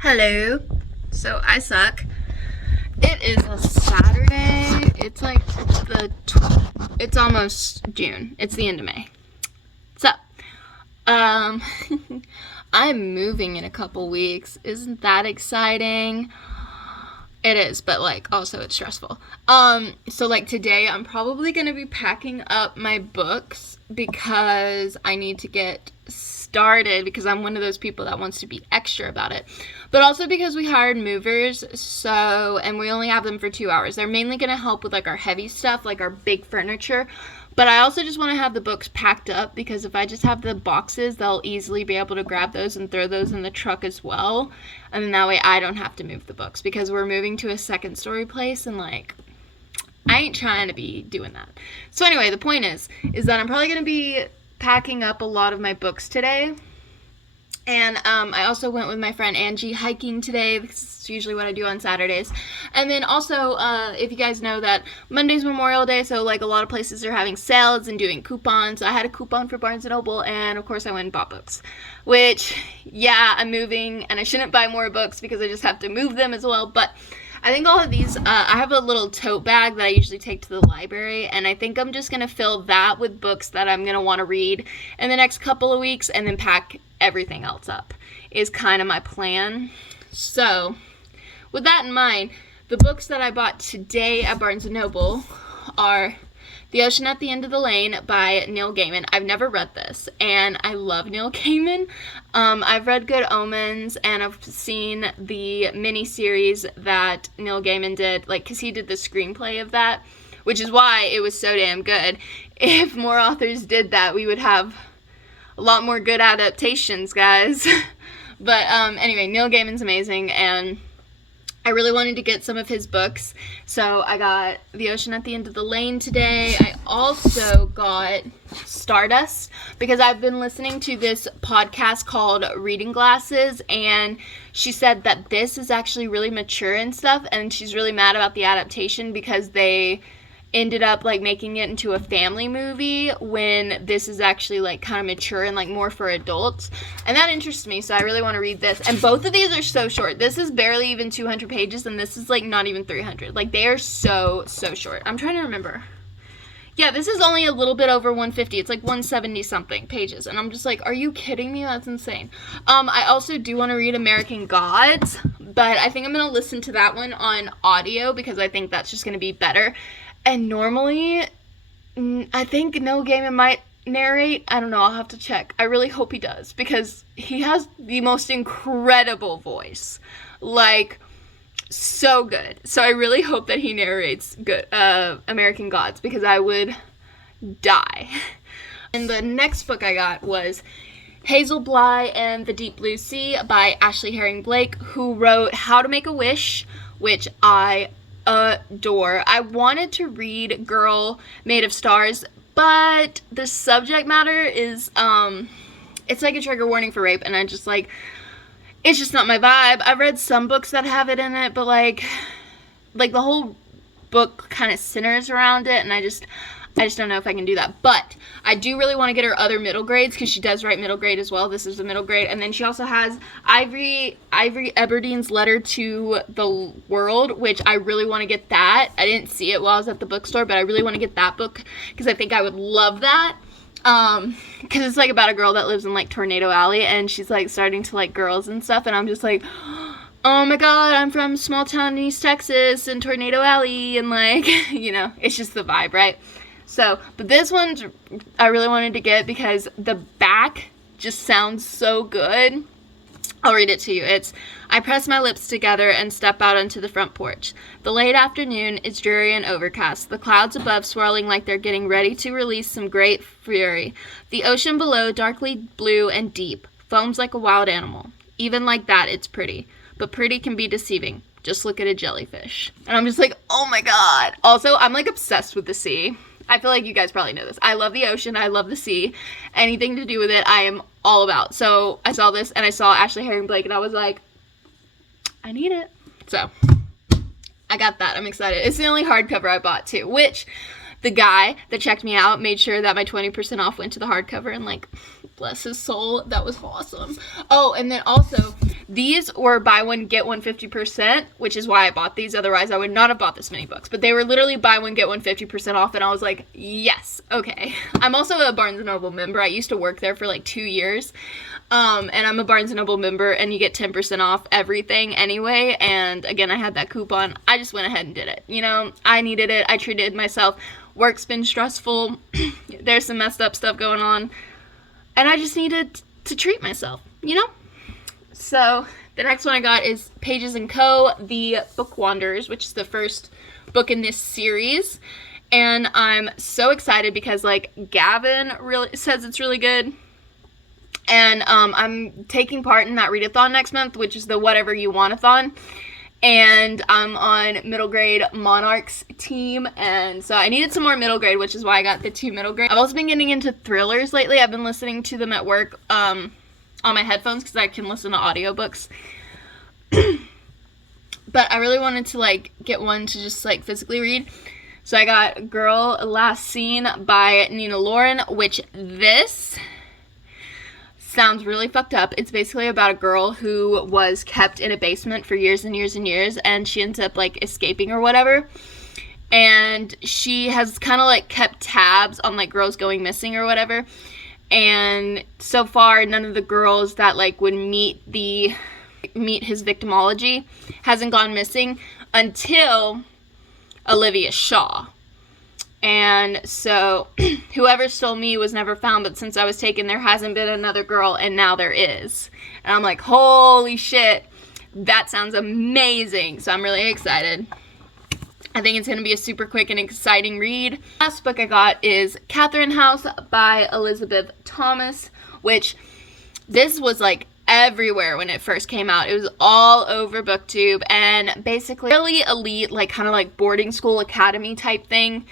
Hello. So I suck. It is a Saturday. It's like it's almost June. It's the end of May. So, um, I'm moving in a couple weeks. Isn't that exciting? It is, but like also it's stressful. So like today I'm probably gonna be packing up my books because I need to get started because I'm one of those people that wants to be extra about it. But also because we hired movers, and we only have them for 2 hours. They're mainly gonna help with like our heavy stuff, like our big furniture. But I also just want to have the books packed up because if I just have the boxes, they'll easily be able to grab those and throw those in the truck as well. And then that way I don't have to move the books because we're moving to a second story place and like I ain't trying to be doing that. So anyway, the point is that I'm probably going to be packing up a lot of my books today. And I also went with my friend Angie hiking today. This is usually what I do on Saturdays. And then also, if you guys know that Monday's Memorial Day, so like a lot of places are having sales and doing coupons. I had a coupon for Barnes & Noble, and of course I went and bought books. Which, yeah, I'm moving, and I shouldn't buy more books because I just have to move them as well. But I think all of these, I have a little tote bag that I usually take to the library, and I think I'm just going to fill that with books that I'm going to want to read in the next couple of weeks, and then pack everything else up is kind of my plan. So with that in mind, the books that I bought today at Barnes & Noble are The Ocean at the End of the Lane by Neil Gaiman. I've never read this, and I love Neil Gaiman. I've read Good Omens, and I've seen the mini-series that Neil Gaiman did, like, because he did the screenplay of that, which is why it was so damn good. If more authors did that, we would have a lot more good adaptations, guys. But anyway, Neil Gaiman's amazing, and I really wanted to get some of his books, so I got The Ocean at the End of the Lane today. I also got Stardust because I've been listening to this podcast called Reading Glasses, and she said that this is actually really mature and stuff, and she's really mad about the adaptation because they ended up like making it into a family movie when this is actually like kind of mature and like more for adults, and that interests me, so I really want to read this. And both of these are so short. This is barely even 200 pages, and this is like not even 300. Like, they are so short. I'm trying to remember. Yeah, this is only a little bit over 150. It's like 170 something pages, and I'm just like, are you kidding me? That's insane. I also do want to read American Gods, but I think I'm going to listen to that one on audio because I think that's just going to be better. And normally, I think Neil Gaiman might narrate. I don't know. I'll have to check. I really hope he does because he has the most incredible voice. Like, so good. So I really hope that he narrates good American Gods because I would die. And the next book I got was Hazel Bly and the Deep Blue Sea by Ashley Herring Blake, who wrote How to Make a Wish, which I adore. I wanted to read Girl Made of Stars, but the subject matter is it's like a trigger warning for rape, and I just like, it's just not my vibe. I've read some books that have it in it, but like the whole book kind of centers around it, and I just don't know if I can do that. But I do really want to get her other middle grades because she does write middle grade as well. This is a middle grade. And then she also has Ivory Eberdine's Letter to the World, which I really want to get that. I didn't see it while I was at the bookstore, but I really want to get that book because I think I would love that. Because it's like about a girl that lives in like Tornado Alley, and she's like starting to like girls and stuff, and I'm just like, oh my god, I'm from small town in East Texas and Tornado Alley, and like, you know, it's just the vibe, right? So, but this one I really wanted to get because the back just sounds so good. I'll read it to you. It's, I press my lips together and step out onto the front porch. The late afternoon is dreary and overcast, the clouds above swirling like they're getting ready to release some great fury. The ocean below, darkly blue and deep, foams like a wild animal. Even like that, it's pretty. But pretty can be deceiving. Just look at a jellyfish. And I'm just like, oh my god. Also, I'm like obsessed with the sea. I feel like you guys probably know this. I love the ocean. I love the sea. Anything to do with it, I am all about. So I saw this, and I saw Ashley Herring Blake, and I was like, I need it. So I got that. I'm excited. It's the only hardcover I bought, too, which the guy that checked me out made sure that my 20% off went to the hardcover, and like, bless his soul, that was awesome. Oh, and then also, These were buy one, get one 50%, which is why I bought these. Otherwise, I would not have bought this many books. But they were literally buy one, get one 50% off, and I was like, yes, okay. I'm also a Barnes & Noble member. I used to work there for like 2 years. And I'm a Barnes & Noble member, and you get 10% off everything anyway. And again, I had that coupon. I just went ahead and did it. You know, I needed it. I treated myself. Work's been stressful. There's some messed up stuff going on. And I just needed to treat myself, you know? So the next one I got is Pages & Co. The Book Wanderers, which is the first book in this series. And I'm so excited because, like, Gavin really says it's really good. And I'm taking part in that readathon next month, which is the Whatever You Want-a-thon. And I'm on middle grade Monarchs team. And so I needed some more middle grade, which is why I got the 2 middle grade. I've also been getting into thrillers lately. I've been listening to them at work on my headphones because I can listen to audiobooks. But I really wanted to, like, get one to just, like, physically read. So I got Girl Last Seen by Nina Lauren, which this sounds really fucked up. It's basically about a girl who was kept in a basement for years and years and years, and she ends up, like, escaping or whatever. And she has kind of, like, kept tabs on, like, girls going missing or whatever. And so far, none of the girls that, like, would meet his victimology hasn't gone missing until Olivia Shaw. And so whoever stole me was never found, but since I was taken, there hasn't been another girl, and now there is. And I'm like, holy shit, that sounds amazing. So I'm really excited. I think it's going to be a super quick and exciting read. Last book I got is Catherine House by Elizabeth Thomas, which this was, like, everywhere when it first came out. It was all over BookTube, and basically really elite, like, kind of like boarding school academy type thing.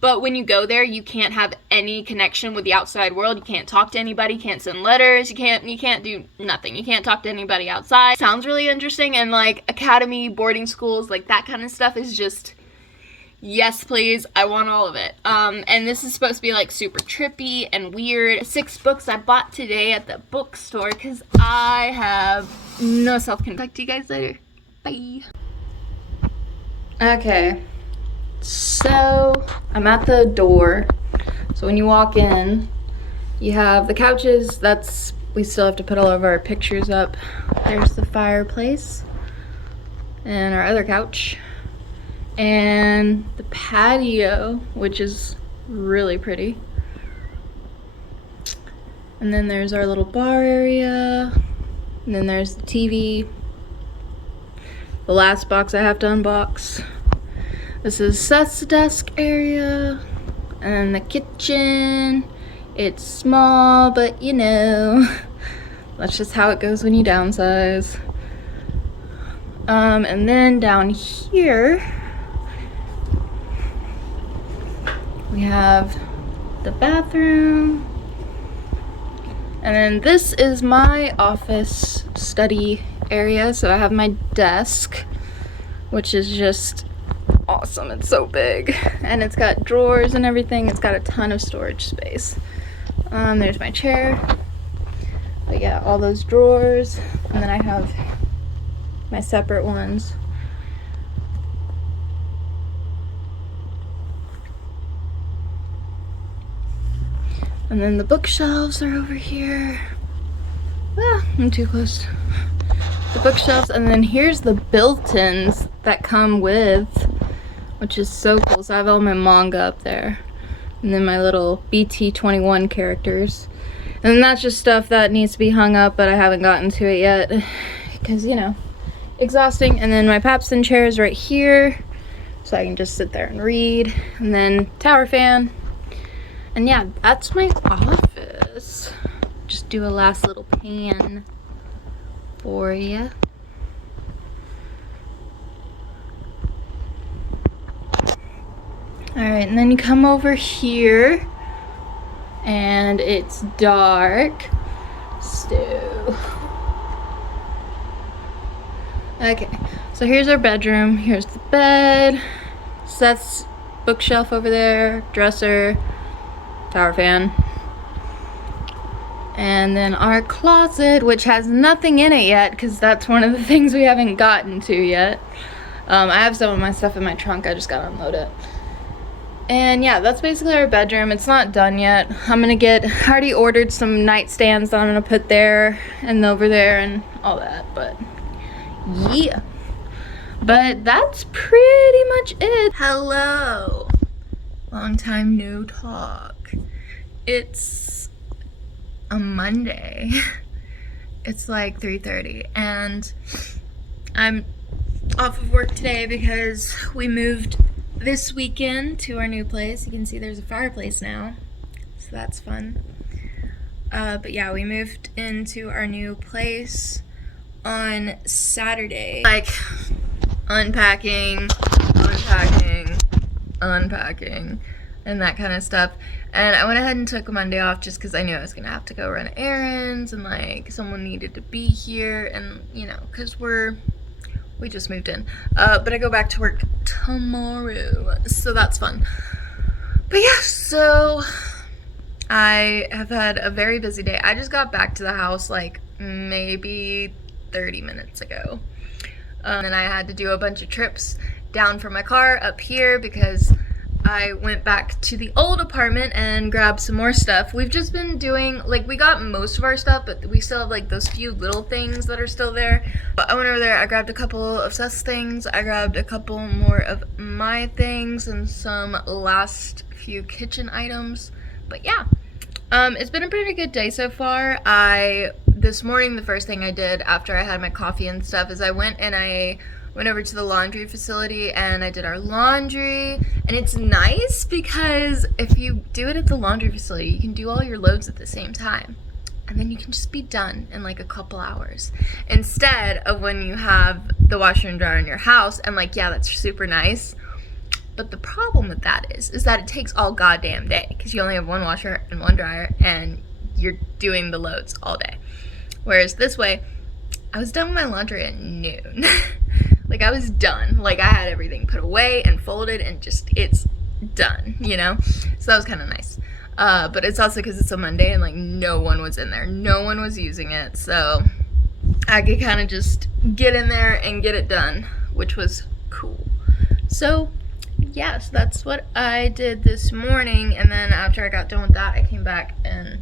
But when you go there, you can't have any connection with the outside world. You can't talk to anybody, you can't send letters, you can't do nothing. You can't talk to anybody outside. Sounds really interesting, and, like, academy, boarding schools, like, that kind of stuff is just, yes please, I want all of it. And this is supposed to be, like, super trippy and weird. 6 books I bought today at the bookstore because I have no self-control. Talk to you guys later. Bye. Okay. So, I'm at the door. So when you walk in, you have the couches. We still have to put all of our pictures up. There's the fireplace and our other couch. And the patio, which is really pretty. And then there's our little bar area. And then there's the TV. The last box I have to unbox. This is Seth's desk area, and then the kitchen. It's small, but you know, that's just how it goes when you downsize. And then down here, we have the bathroom, and then this is my office study area. So I have my desk, which is just awesome. It's so big, and it's got drawers and everything. It's got a ton of storage space. There's my chair. But yeah, all those drawers, and then I have my separate ones. And then the bookshelves are over here. Ah, I'm too close. The bookshelves, and then here's the built-ins that come with, which is so cool. So I have all my manga up there, and then my little BT21 characters, and then that's just stuff that needs to be hung up, but I haven't gotten to it yet because, you know, exhausting. And then my Papson chair is right here, so I can just sit there and read. And then tower fan, and yeah, that's my office. Just do a last little pan for you. Alright, and then you come over here, and it's dark. So, okay, so here's our bedroom. Here's the bed. Seth's bookshelf over there, dresser, tower fan. And then our closet, which has nothing in it yet, because that's one of the things we haven't gotten to yet. I have some of my stuff in my trunk, I just gotta unload it. And yeah, that's basically our bedroom. It's not done yet. I already ordered some nightstands that I'm gonna put there and over there and all that, but yeah. But that's pretty much it. Hello. Long time no talk. It's a Monday. It's like 3:30 and I'm off of work today because we moved this weekend to our new place. You can see there's a fireplace now, so that's fun. But yeah, we moved into our new place on Saturday. Like unpacking, and that kind of stuff. And I went ahead and took Monday off just because I knew I was gonna have to go run errands and like someone needed to be here, and you know, because we just moved in. But I go back to work tomorrow, so that's fun. But yeah, so I have had a very busy day. I just got back to the house like maybe 30 minutes ago. And I had to do a bunch of trips down from my car up here because I went back to the old apartment and grabbed some more stuff. We've just been doing, like, we got most of our stuff, but we still have like those few little things that are still there. But I went over there, I grabbed a couple of Seth's things, I grabbed a couple more of my things, and some last few kitchen items. But yeah, it's been a pretty good day so far. This morning, the first thing I did after I had my coffee and stuff is I went over to the laundry facility and I did our laundry. And it's nice because if you do it at the laundry facility, you can do all your loads at the same time. And then you can just be done in like a couple hours. Instead of when you have the washer and dryer in your house, and like, yeah, that's super nice. But the problem with that is that it takes all goddamn day because you only have one washer and one dryer and you're doing the loads all day. Whereas this way, I was done with my laundry at noon. Like, I was done. Like, I had everything put away and folded and just, it's done, you know? So that was kind of nice. But it's also because it's a Monday and, like, no one was in there. No one was using it. So I could kind of just get in there and get it done, which was cool. So, yes, that's what I did this morning. And then after I got done with that, I came back and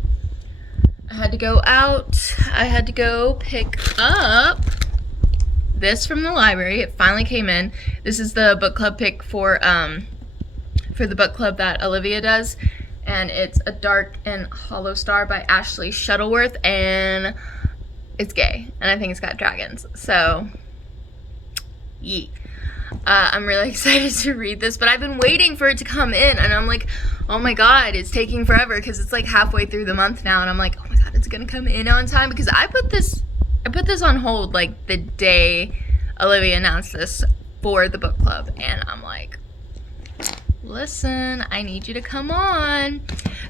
I had to go out. I had to go pick up this from the library. It finally came in. This is the book club pick for the book club that Olivia does, and it's A Dark and Hollow Star by Ashley Shuttleworth, and it's gay, and I think it's got dragons. So, yeet. I'm really excited to read this, but I've been waiting for it to come in, and I'm like, oh my god, it's taking forever because it's like halfway through the month now, and I'm like, oh my god, it's gonna come in on time, because I put this on hold like the day Olivia announced this for the book club, and I'm like, listen, I need you to come on.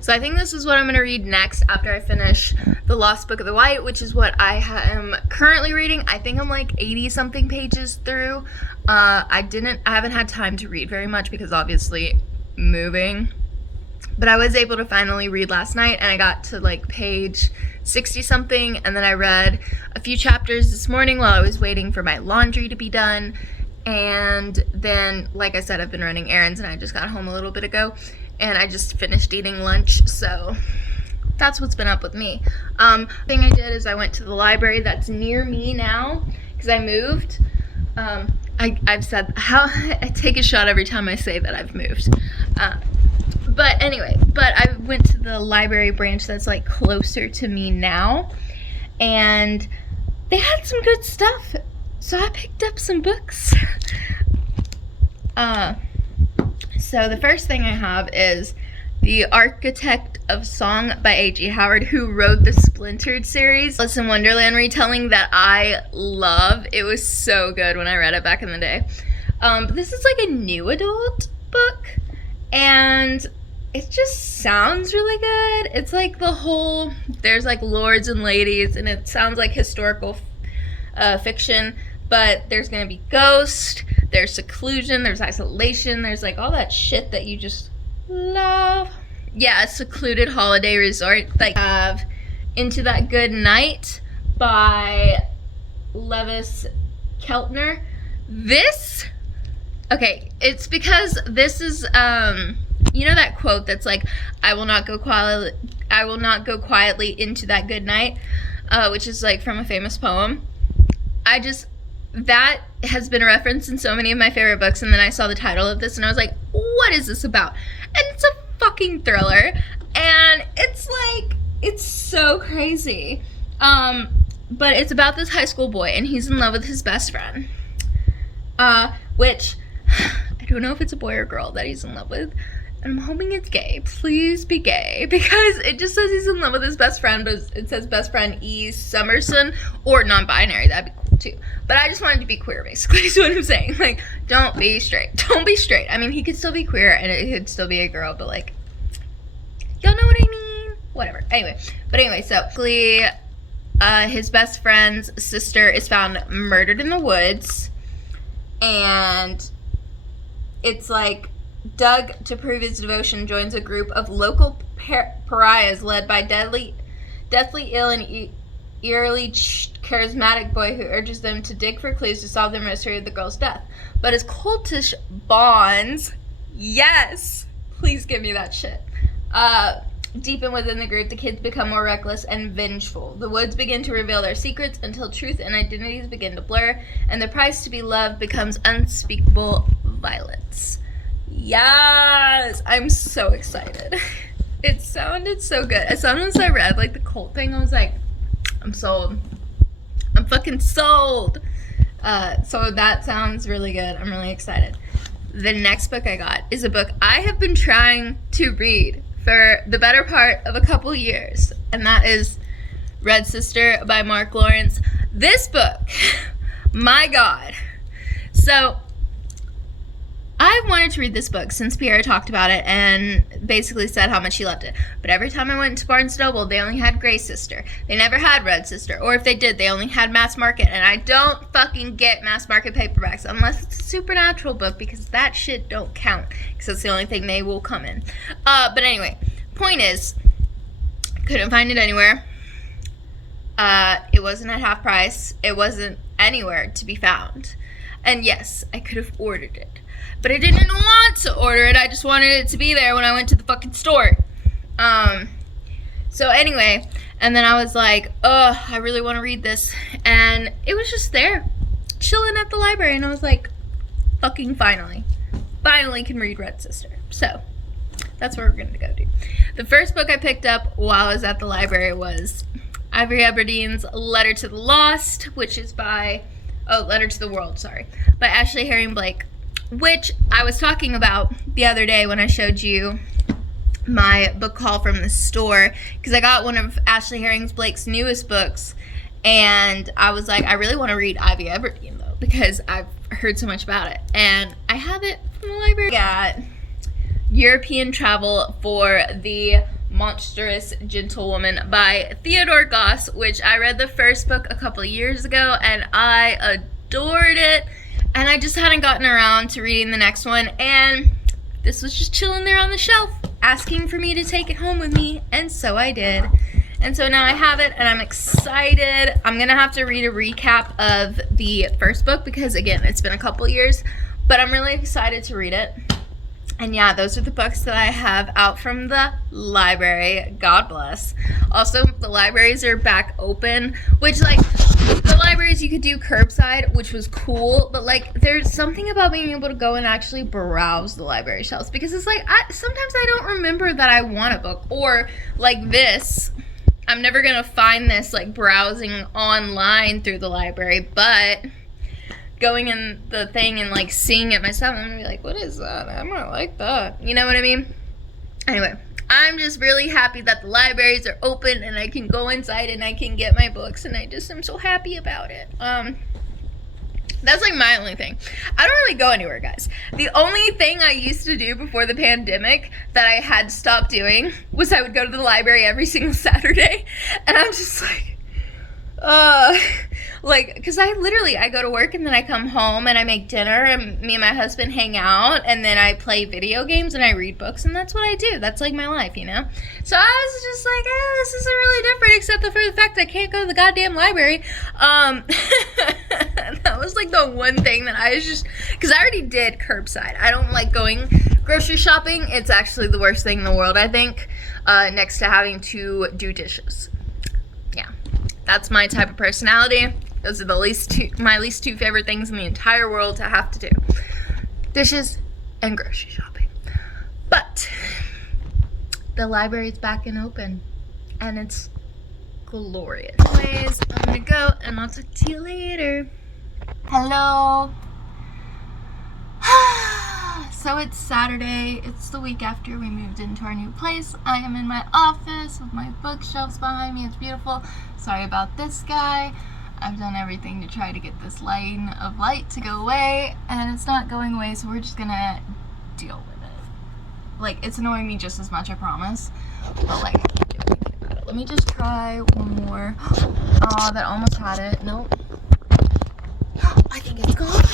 So I think this is what I'm gonna read next after I finish The Lost Book of the White, which is what I am currently reading. I think I'm like 80 something pages through. I haven't had time to read very much because obviously moving, but I was able to finally read last night, and I got to like page 60 something, and then I read a few chapters this morning while I was waiting for my laundry to be done. And then, like I said, I've been running errands, and I just got home a little bit ago, and I just finished eating lunch, so that's what's been up with me. Thing I did is I went to the library that's near me now because I moved. I've said I take a shot every time I say that I've moved. But anyway, I went to the library branch that's like closer to me now, and they had some good stuff, so I picked up some books. So the first thing I have is The Architect of Song by A.G. Howard, who wrote the Splintered series, Alice in Wonderland retelling that I love. It was so good when I read it back in the day. But this is like a new adult book, and it just sounds really good. It's like there's like lords and ladies, and it sounds like historical fiction, but there's gonna be ghosts, there's seclusion, there's isolation, there's like all that shit that you just love. Yeah, a secluded holiday resort. Like, have Into That Good Night by Lewis Keltner. It's because this is, you know that quote that's like, I will not go quietly into that good night, which is like from a famous poem. That has been a reference in so many of my favorite books, and then I saw the title of this and I was like, what is this about? And it's a fucking thriller, and it's so crazy. But it's about this high school boy, and he's in love with his best friend, which I don't know if it's a boy or girl that he's in love with, and I'm hoping it's gay. Please be gay, because it just says he's in love with his best friend, but it says best friend E. Summerson, or non-binary. That'd be cool too. But I just wanted to be queer, basically, is what I'm saying. Like, don't be straight. Don't be straight. I mean, he could still be queer, and it could still be a girl, but like, y'all know what I mean? Whatever. Anyway, so basically, his best friend's sister is found murdered in the woods, and it's like Doug, to prove his devotion, joins a group of local pariahs led by deathly ill and eerily charismatic boy who urges them to dig for clues to solve the mystery of the girl's death. But his cultish bonds, yes, please give me that shit, deepen within the group, the kids become more reckless and vengeful. The woods begin to reveal their secrets until truth and identities begin to blur, and the price to be loved becomes unspeakable violence. Yes! I'm so excited. It sounded so good. As soon as I read like the cult thing, I was like, I'm sold. I'm fucking sold. So that sounds really good. I'm really excited. The next book I got is a book I have been trying to read for the better part of a couple years, and that is Red Sister by Mark Lawrence. This book, my God. So I wanted to read this book since Pierre talked about it and basically said how much he loved it. But every time I went to Barnes & Noble, they only had Gray Sister. They never had Red Sister. Or if they did, they only had Mass Market. And I don't fucking get Mass Market paperbacks unless it's a Supernatural book, because that shit don't count, because that's the only thing they will come in. But anyway, point is, couldn't find it anywhere. It wasn't at half price. It wasn't anywhere to be found. And yes, I could have ordered it, but I didn't want to order it. I just wanted it to be there when I went to the fucking store. So anyway, and then I was like, I really want to read this. And it was just there, chilling at the library. And I was like, fucking finally can read Red Sister. So that's what we're going to go do. The first book I picked up while I was at the library was Ivory Aberdeen's Letter to the Lost, which is Letter to the World, by Ashley Herring Blake, which I was talking about the other day when I showed you my book haul from the store, because I got one of Ashley Herring Blake's newest books, and I was like, I really want to read Ivy Aberdeen, though, because I've heard so much about it, and I have it from the library. I got European Travel for the Monstrous Gentlewoman by Theodore Goss, which I read the first book a couple of years ago, and I adored it, and I just hadn't gotten around to reading the next one, and this was just chilling there on the shelf, asking for me to take it home with me, and so I did. And so now I have it, and I'm excited. I'm gonna have to read a recap of the first book, because again, it's been a couple years, but I'm really excited to read it. And yeah, those are the books that I have out from the library. God bless. Also, the libraries are back open, which, like, the libraries you could do curbside, which was cool, but like, there's something about being able to go and actually browse the library shelves, because it's like, sometimes I don't remember that I want a book, or like this, I'm never gonna find this like browsing online through the library, but going in the thing and like seeing it myself, I'm gonna be like, what is that? I don't like that. You know what I mean? Anyway, I'm just really happy that the libraries are open and I can go inside and I can get my books, and I just am so happy about it. That's like my only thing. I don't really go anywhere, guys. The only thing I used to do before the pandemic that I had to stop doing was I would go to the library every single Saturday, and I'm just like, Uh, like, because I go to work and then I come home and I make dinner and me and my husband hang out and then I play video games and I read books and that's what I do. That's like my life, you know? So I was just like, this isn't really different except for the fact I can't go to the goddamn library. That was like the one thing that I was just, because I already did curbside. I don't like going grocery shopping. It's actually the worst thing in the world, I think, next to having to do dishes. Yeah. That's my type of personality. Those are my least two favorite things in the entire world to have to do. Dishes and grocery shopping. But the library's back and open. And it's glorious. Anyways, I'm gonna go and I'll talk to you later. Hello. So it's Saturday. It's the week after we moved into our new place. I am in my office with my bookshelves behind me. It's beautiful. Sorry about this guy. I've done everything to try to get this line of light to go away, and it's not going away, so we're just gonna deal with it. Like, it's annoying me just as much, I promise. But, like, I can't do anything about it. Let me just try one more. Oh, that almost had it. Nope. I think it's gone.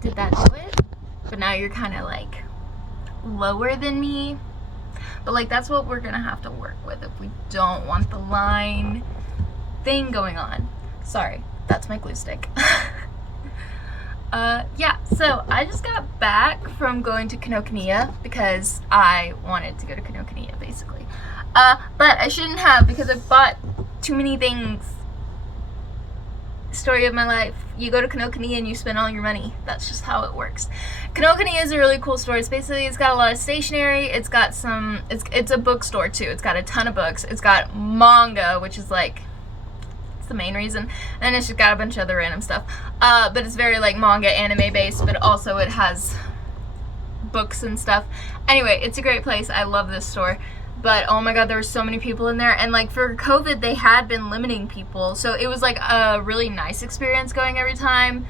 Did that do it? But now you're kind of like lower than me. But like that's what we're gonna have to work with if we don't want the line thing going on. Sorry, that's my glue stick. Yeah, so I just got back from going to Kinokuniya because I wanted to go to Kinokuniya basically. But I shouldn't have because I bought too many things. Story of my life. You go to Kinokuniya and you spend all your money. That's just how it works. Kinokuniya is a really cool store. It's got a lot of stationery. It's got some, it's a bookstore too. It's got a ton of books. It's got manga, which is like, it's the main reason. And it's just got a bunch of other random stuff. But it's very like manga, anime based, but also it has books and stuff. Anyway, it's a great place. I love this store. But oh my god, there were so many people in there, and like for COVID they had been limiting people, so it was like a really nice experience going every time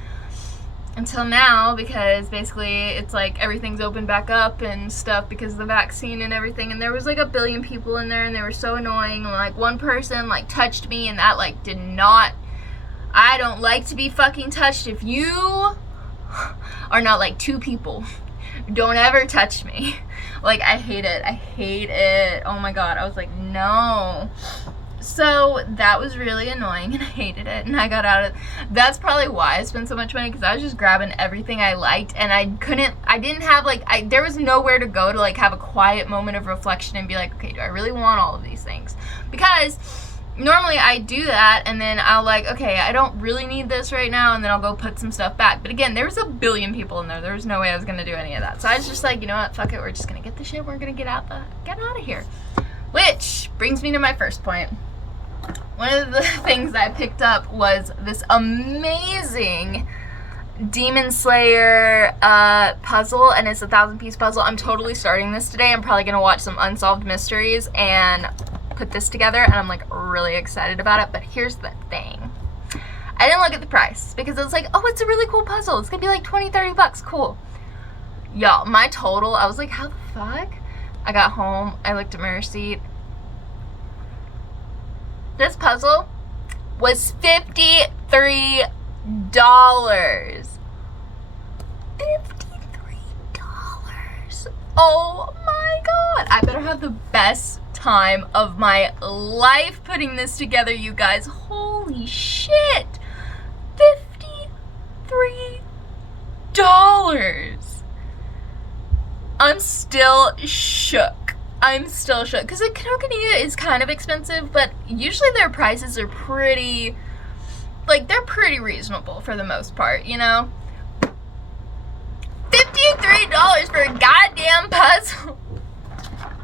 until now, because basically it's like everything's opened back up and stuff because of the vaccine and everything, and there was like a billion people in there and they were so annoying. Like one person like touched me and that like did not, I don't like to be fucking touched. If you are not like two people, don't ever touch me. Like, I hate it. Oh my god, I was like, no. So, that was really annoying, and I hated it, and I got out of it. That's probably why I spent so much money, because I was just grabbing everything I liked, and there was nowhere to go to, like, have a quiet moment of reflection and be like, okay, do I really want all of these things? Because normally I do that, and then I'll like, okay, I don't really need this right now, and then I'll go put some stuff back. But again, there was a billion people in there. There was no way I was gonna do any of that. So I was just like, you know what, fuck it, we're just gonna get the shit, we're gonna get out of here. Which brings me to my first point. One of the things I picked up was this amazing Demon Slayer puzzle, and it's a 1,000-piece puzzle. I'm totally starting this today. I'm probably gonna watch some Unsolved Mysteries and put this together, and I'm like really excited about it. But here's the thing, I didn't look at the price because it was like, oh, it's a really cool puzzle, it's gonna be like 20-30 bucks, cool. Y'all, my total, I was like, how the fuck? I got home, I looked at my receipt. This puzzle was $53. $53. Oh my god, I better have the best time of my life putting this together, you guys. Holy shit, $53. I'm still shook. Because the Kinokuniya is kind of expensive, but usually their prices are pretty reasonable for the most part, you know? $53 for a goddamn puzzle.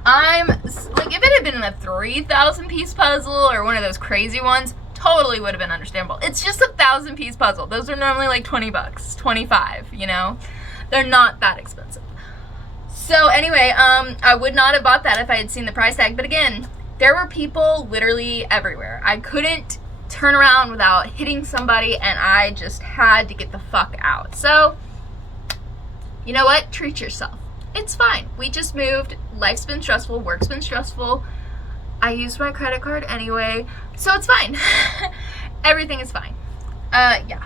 I'm like, if it had been a 3,000-piece puzzle or one of those crazy ones, totally would have been understandable. It's just a 1,000-piece puzzle. Those are normally like 20 bucks, 25, you know? They're not that expensive. So anyway, I would not have bought that if I had seen the price tag. But again, there were people literally everywhere. I couldn't turn around without hitting somebody, and I just had to get the fuck out. So, you know what? Treat yourself. It's fine. We just moved. Life's been stressful. Work's been stressful. I used my credit card anyway, so it's fine. everything is fine. Yeah.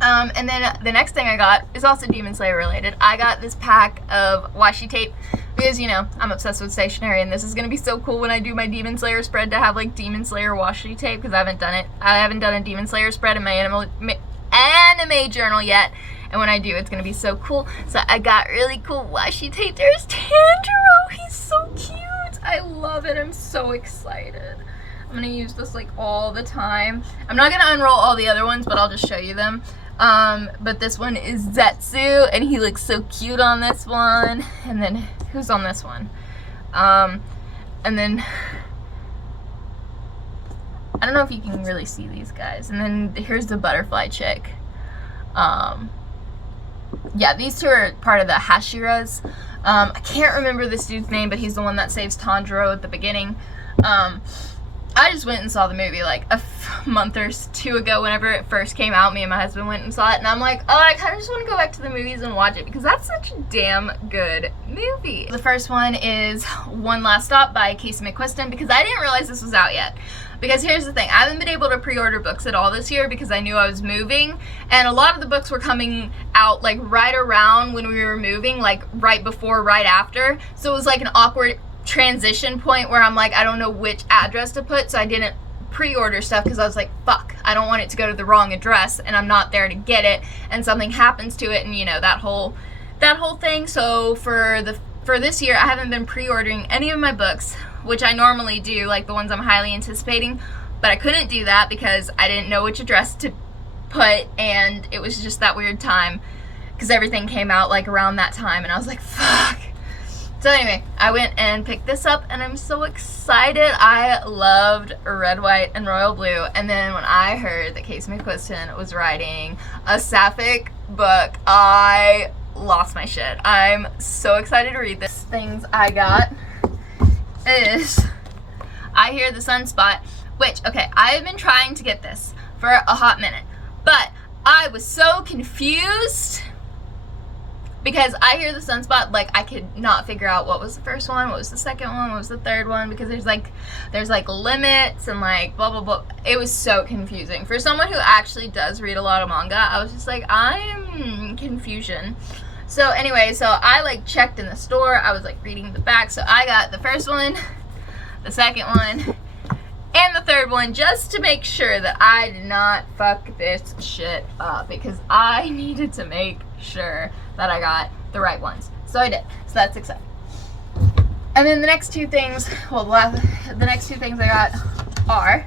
And then the next thing I got is also Demon Slayer related. I got this pack of washi tape because, you know, I'm obsessed with stationery, and this is going to be so cool when I do my Demon Slayer spread to have, like, Demon Slayer washi tape, because I haven't done it. I haven't done a Demon Slayer spread in my anime journal yet, and when I do, it's going to be so cool. So I got really cool washi tape. There's Tanjiro. He's so cute. I love it. I'm so excited. I'm going to use this, like, all the time. I'm not going to unroll all the other ones, but I'll just show you them. But this one is Zetsu, and he looks so cute on this one. And then, who's on this one? And then, I don't know if you can really see these guys. And then, here's the butterfly chick. Yeah, these two are part of the Hashiras. I can't remember this dude's name, but he's the one that saves Tanjiro at the beginning. I just went and saw the movie like a month or two ago whenever it first came out. Me and my husband went and saw it, and I'm like, oh, I kind of just want to go back to the movies and watch it because that's such a damn good movie. The first one is One Last Stop by Casey McQuiston, because I didn't realize this was out yet. Because here's the thing, I haven't been able to pre-order books at all this year because I knew I was moving, and a lot of the books were coming out like right around when we were moving, like right before, right after. So it was like an awkward transition point where I'm like, I don't know which address to put, so I didn't pre-order stuff because I was like, fuck, I don't want it to go to the wrong address and I'm not there to get it and something happens to it, and you know, that whole thing. So for this year, I haven't been pre-ordering any of my books, which I normally do, like the ones I'm highly anticipating, but I couldn't do that because I didn't know which address to put, and it was just that weird time because everything came out like around that time, and I was like, fuck. So anyway, I went and picked this up, and I'm so excited. I loved Red, White, and Royal Blue, and then when I heard that Casey McQuiston was writing a sapphic book, I lost my shit. I'm so excited to read this. Things I got is I Hear the Sunspot, which, okay, I've been trying to get this for a hot minute, but I was so confused because I Hear the Sunspot, like, I could not figure out what was the first one, what was the second one, what was the third one, because there's like limits and like blah blah blah. It was so confusing. For someone who actually does read a lot of manga, I was just like, I'm confusion. So anyway, so I like checked in the store, I was like reading the back, so I got the first one, the second one, and the third one, just to make sure that I did not fuck this shit up, because I needed to make sure that I got the right ones. So I did. So that's exciting. And then the next two things, well, the next two things I got are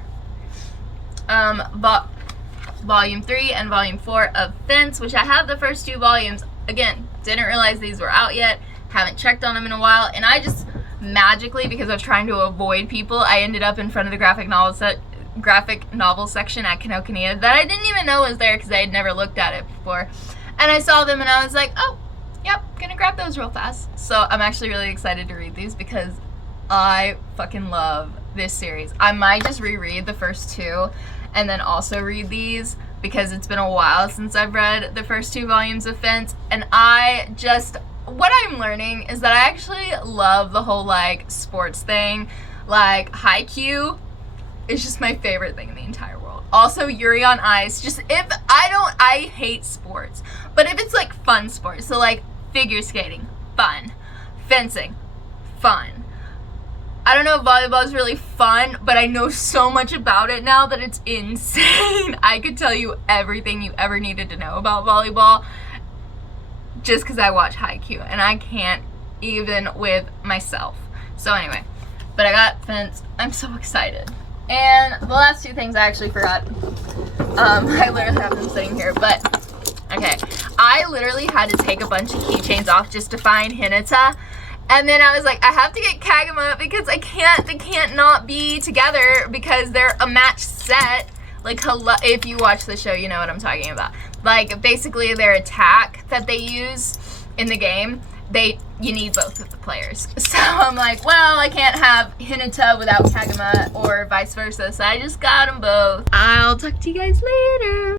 Volume 3 and Volume 4 of Fence, which I have the first two volumes. Again, didn't realize these were out yet, haven't checked on them in a while, and I just magically, because I was trying to avoid people, I ended up in front of the graphic novel section at Kinokuniya that I didn't even know was there because I had never looked at it before. And I saw them and I was like, oh, yep, gonna grab those real fast. So I'm actually really excited to read these because I fucking love this series. I might just reread the first two and then also read these because it's been a while since I've read the first two volumes of Fence, and what I'm learning is that I actually love the whole like sports thing. Like Haikyuu is just my favorite thing in the entire world. Also Yuri on Ice. Just I hate sports, but if it's like fun sports, so like figure skating, fun. Fencing, fun. I don't know if volleyball is really fun, but I know so much about it now that it's insane. I could tell you everything you ever needed to know about volleyball just because I watch Haikyuu, and I can't even with myself. So anyway, but I got Fence. I'm so excited. And the last two things I actually forgot. I literally have them sitting here, but okay. I literally had to take a bunch of keychains off just to find Hinata. And then I was like, I have to get Kagama because they can't not be together because they're a match set. Like, if you watch the show, you know what I'm talking about. Like, basically their attack that they use in the game, you need both of the players. So I'm like, well, I can't have Hinata without Kagama or vice versa. So I just got them both. I'll talk to you guys later.